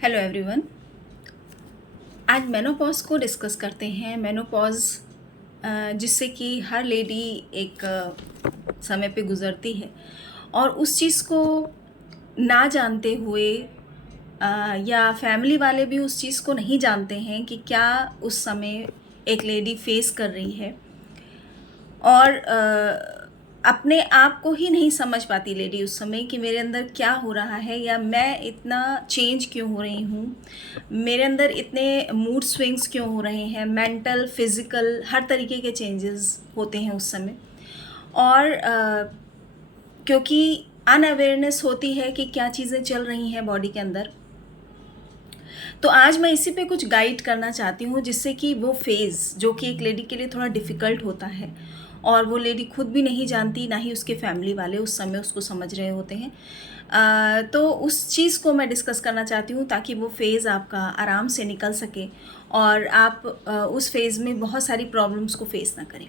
Hello everyone. आज menopause को discuss करते हैं। मेनोपॉज जिससे कि हर लेडी एक समय पे गुज़रती है और उस चीज़ को ना जानते हुए या फैमिली वाले भी उस चीज़ को नहीं जानते हैं कि क्या उस समय एक लेडी फेस कर रही है और अपने आप को ही नहीं समझ पाती लेडी उस समय कि मेरे अंदर क्या हो रहा है या मैं इतना चेंज क्यों हो रही हूँ, मेरे अंदर इतने मूड स्विंग्स क्यों हो रहे हैं, मेंटल फिज़िकल हर तरीके के चेंजेस होते हैं उस समय। और क्योंकि अनअवेयरनेस होती है कि क्या चीज़ें चल रही हैं बॉडी के अंदर, तो आज मैं इसी पे कुछ गाइड करना चाहती हूँ जिससे कि वो फेज़ जो कि एक लेडी के लिए थोड़ा डिफ़िकल्ट होता है और वो लेडी खुद भी नहीं जानती, ना ही उसके फैमिली वाले उस समय उसको समझ रहे होते हैं। तो उस चीज़ को मैं डिस्कस करना चाहती हूँ ताकि वो फेज़ आपका आराम से निकल सके और आप उस फेज़ में बहुत सारी प्रॉब्लम्स को फेस ना करें।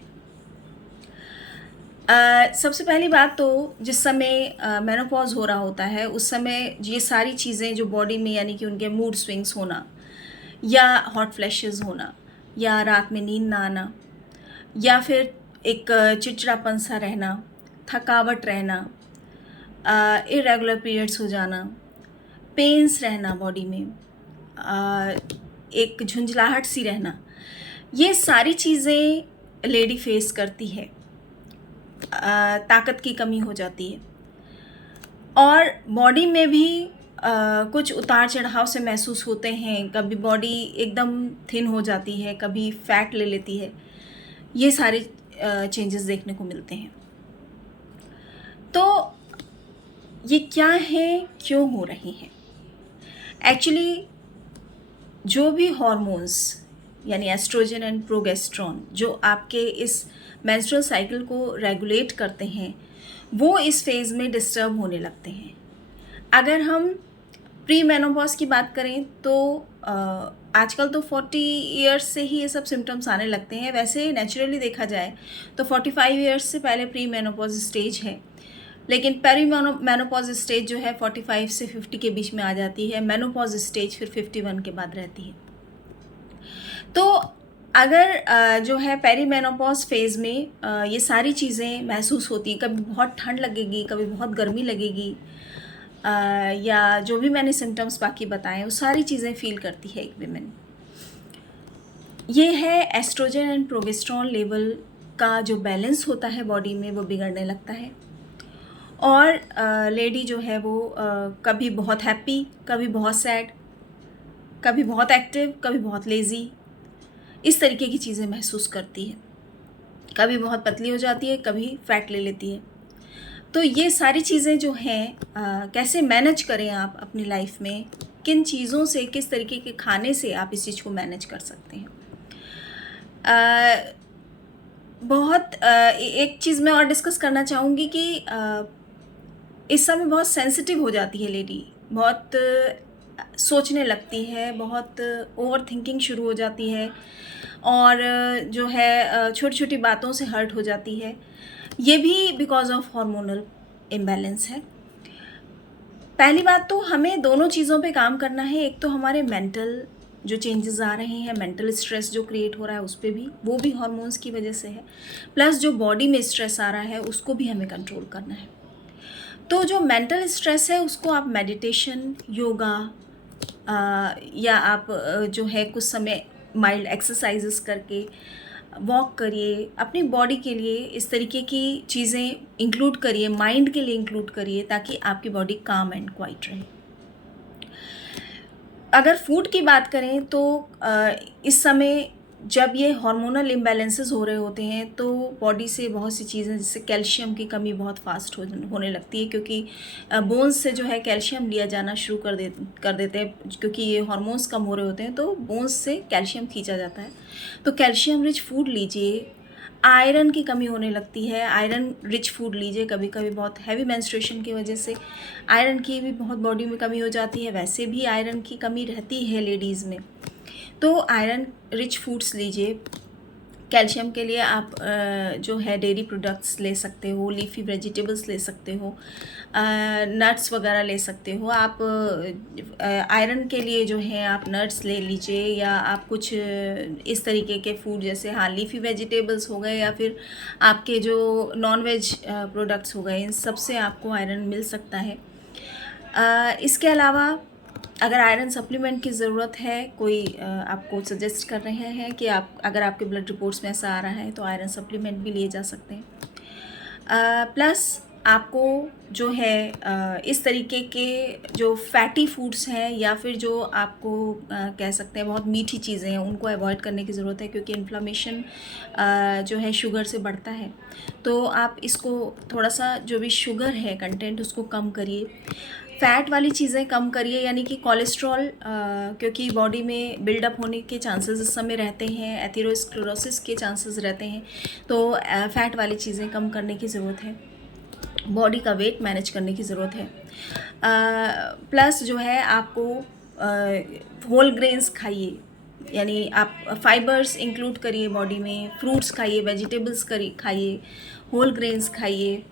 सबसे पहली बात तो जिस समय मेनोपॉज़ हो रहा होता है उस समय ये सारी चीज़ें जो बॉडी में यानी कि उनके मूड स्विंग्स होना या हॉट फ्लैशेस होना या रात में नींद ना आना या फिर एक चिड़चिड़ापन सा रहना, थकावट रहना, इरेगुलर पीरियड्स हो जाना, पेन्स रहना बॉडी में, एक झुंझलाहट सी रहना, ये सारी चीज़ें लेडी फेस करती है। ताकत की कमी हो जाती है और बॉडी में भी कुछ उतार चढ़ाव से महसूस होते हैं। कभी बॉडी एकदम थिन हो जाती है, कभी फैट ले लेती है। ये सारे चेंजेस देखने को मिलते हैं। तो ये क्या है, क्यों हो रही हैं? एक्चुअली जो भी हॉर्मोन्स यानी एस्ट्रोजन एंड प्रोगेस्ट्रॉन जो आपके इस मेंस्ट्रुअल साइकिल को रेगुलेट करते हैं वो इस फेज़ में डिस्टर्ब होने लगते हैं। अगर हम प्री मेनोपॉज की बात करें तो आजकल तो 40 इयर्स से ही ये सब सिम्टम्स आने लगते हैं। वैसे नेचुरली देखा जाए तो 45 इयर्स से पहले प्री मेनोपॉज स्टेज है, लेकिन पेरी मेनोपॉज स्टेज जो है 45 से 50 के बीच में आ जाती है। मेनोपॉज स्टेज फिर 51 के बाद रहती है। तो अगर जो है पेरी मेनोपॉज फेज़ में ये सारी चीज़ें महसूस होती हैं, कभी बहुत ठंड लगेगी, कभी बहुत गर्मी लगेगी, या जो भी मैंने सिम्टम्स बाकी बताए वो सारी चीज़ें फील करती है एक विमेन। ये है एस्ट्रोजन एंड प्रोगेस्ट्रॉन लेवल का जो बैलेंस होता है बॉडी में वो बिगड़ने लगता है और लेडी जो है वो कभी बहुत हैप्पी, कभी बहुत सैड, कभी बहुत एक्टिव, कभी बहुत लेज़ी, इस तरीके की चीज़ें महसूस करती है। कभी बहुत पतली हो जाती है, कभी फैट ले लेती है। तो ये सारी चीज़ें जो हैं कैसे मैनेज करें आप अपनी लाइफ में, किन चीज़ों से, किस तरीके के खाने से आप इस चीज़ को मैनेज कर सकते हैं। एक चीज़ मैं और डिस्कस करना चाहूँगी कि इस समय बहुत सेंसिटिव हो जाती है लेडी, बहुत सोचने लगती है, बहुत ओवर थिंकिंग शुरू हो जाती है और जो है छोटी छोटी बातों से हर्ट हो जाती है। ये भी बिकॉज ऑफ हार्मोनल इम्बैलेंस है। पहली बात तो हमें दोनों चीज़ों पे काम करना है। एक तो हमारे मेंटल जो चेंजेस आ रहे हैं, मेंटल स्ट्रेस जो क्रिएट हो रहा है उस पर भी, वो भी हार्मोन्स की वजह से है। प्लस जो बॉडी में स्ट्रेस आ रहा है उसको भी हमें कंट्रोल करना है। तो जो मेंटल स्ट्रेस है उसको आप मेडिटेशन, योगा या आप जो है कुछ समय माइल्ड एक्सरसाइजेस करके वॉक करिए, अपनी बॉडी के लिए इस तरीके की चीज़ें इंक्लूड करिए, माइंड के लिए इंक्लूड करिए ताकि आपकी बॉडी काम एंड क्वाइट रहे। अगर फूड की बात करें तो इस समय जब ये हार्मोनल इम्बैलेंसेस हो रहे होते हैं तो बॉडी से बहुत सी चीज़ें जैसे कैल्शियम की कमी बहुत फास्ट होने लगती है, क्योंकि बोन्स से जो है कैल्शियम लिया जाना शुरू कर देते हैं। क्योंकि ये हार्मोन्स कम हो रहे होते हैं तो बोन्स से कैल्शियम खींचा जाता है। तो कैल्शियम रिच फूड लीजिए। आयरन की कमी होने लगती है, आयरन रिच फूड लीजिए। कभी कभी बहुत हैवी मेंस्ट्रुएशन की वजह से आयरन की भी बहुत बॉडी में कमी हो जाती है। वैसे भी आयरन की कमी रहती है लेडीज़ में, तो आयरन रिच फूड्स लीजिए। कैल्शियम के लिए आप जो है डेयरी प्रोडक्ट्स ले सकते हो, लीफी वेजिटेबल्स ले सकते हो, नट्स वगैरह ले सकते हो आप। आयरन के लिए जो है आप नट्स ले लीजिए, या आप कुछ इस तरीके के फूड जैसे हाँ लीफी वेजिटेबल्स हो गए, या फिर आपके जो नॉन वेज प्रोडक्ट्स हो गए, इन सब से आपको आयरन मिल सकता है। इसके अलावा अगर आयरन सप्लीमेंट की ज़रूरत है, कोई आपको सजेस्ट कर रहे हैं कि आप अगर आपके ब्लड रिपोर्ट्स में ऐसा आ रहा है तो आयरन सप्लीमेंट भी लिए जा सकते हैं। प्लस आपको जो है इस तरीके के जो फैटी फूड्स हैं, या फिर जो आपको कह सकते हैं बहुत मीठी चीज़ें हैं, उनको अवॉइड करने की ज़रूरत है, क्योंकि इन्फ्लामेशन जो है शुगर से बढ़ता है। तो आप इसको थोड़ा सा जो भी शुगर है कंटेंट उसको कम करिए, फ़ैट वाली चीज़ें कम करिए, यानी कि कोलेस्ट्रॉल क्योंकि बॉडी में बिल्डअप होने के चांसेस इस समय रहते हैं, एथेरोस्क्लेरोसिस के चांसेस रहते हैं, तो फ़ैट वाली चीज़ें कम करने की ज़रूरत है, बॉडी का वेट मैनेज करने की ज़रूरत है। प्लस जो है आपको होल ग्रेन्स खाइए, यानी आप फाइबर्स इंक्लूड करिए बॉडी में, फ्रूट्स खाइए, वेजिटेबल्स खाइए, होल ग्रेन्स खाइए,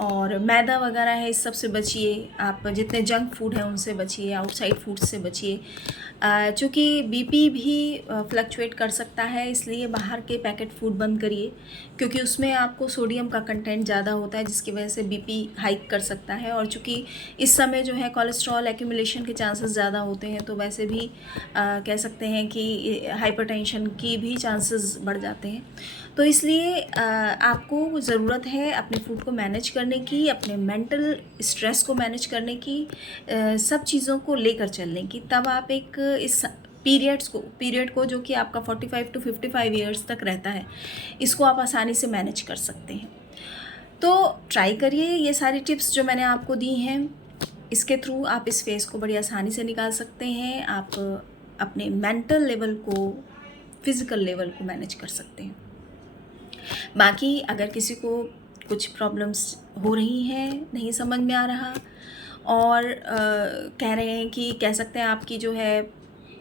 और मैदा वगैरह है इस सब से बचिए। आप जितने जंक फूड हैं उनसे बचिए, आउटसाइड फूड से बचिए। चूँकि बीपी भी फ्लक्चुएट कर सकता है, इसलिए बाहर के पैकेट फूड बंद करिए, क्योंकि उसमें आपको सोडियम का कंटेंट ज़्यादा होता है, जिसकी वजह से बीपी हाइक कर सकता है। और चूँकि इस समय जो है कोलेस्ट्रॉल एक्यूमुलेशन के चांसेस ज़्यादा होते हैं, तो वैसे भी कह सकते हैं कि हाइपरटेंशन की भी चांसेस बढ़ जाते हैं। तो इसलिए आपको ज़रूरत है अपने फूड को मैनेज करने की, अपने मेंटल स्ट्रेस को मैनेज करने की, सब चीज़ों को लेकर चलने की। तब आप एक इस पीरियड को जो कि आपका 45 to 55 ईयर्स तक रहता है, इसको आप आसानी से मैनेज कर सकते हैं। तो ट्राई करिए ये सारी टिप्स जो मैंने आपको दी हैं, इसके थ्रू आप इस फेज़ को बड़ी आसानी से निकाल सकते हैं। आप अपने मेंटल लेवल को, फिज़िकल लेवल को मैनेज कर सकते हैं। बाकी अगर किसी को कुछ प्रॉब्लम्स हो रही हैं, नहीं समझ में आ रहा, और कह रहे हैं कि कह सकते हैं आपकी जो है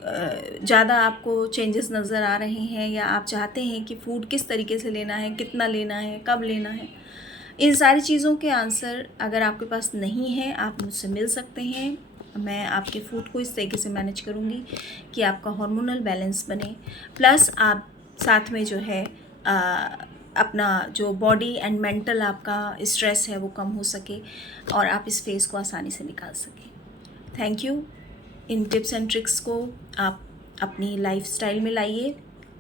ज़्यादा आपको चेंजेस नज़र आ रहे हैं, या आप चाहते हैं कि फ़ूड किस तरीके से लेना है, कितना लेना है, कब लेना है, इन सारी चीज़ों के आंसर अगर आपके पास नहीं है, आप मुझसे मिल सकते हैं। मैं आपके फूड को इस तरीके से मैनेज करूँगी कि आपका हार्मोनल बैलेंस बने, प्लस आप साथ में जो है अपना जो बॉडी एंड मेंटल आपका स्ट्रेस है वो कम हो सके, और आप इस फेज़ को आसानी से निकाल सकें। Thank you. In tips and tricks को आप अपनी लाइफस्टाइल में लाइए,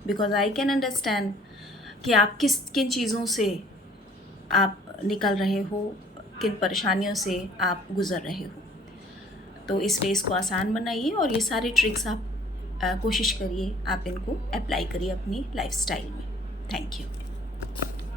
बिकॉज़ आई कैन अंडरस्टैंड कि आप किन चीज़ों से आप निकल रहे हो, किन परेशानियों से आप गुज़र रहे हो। तो इस फेज़ को आसान बनाइए, और ये सारे ट्रिक्स आप कोशिश करिए आप इनको अप्लाई करिए अपनी लाइफस्टाइल में। Thank you.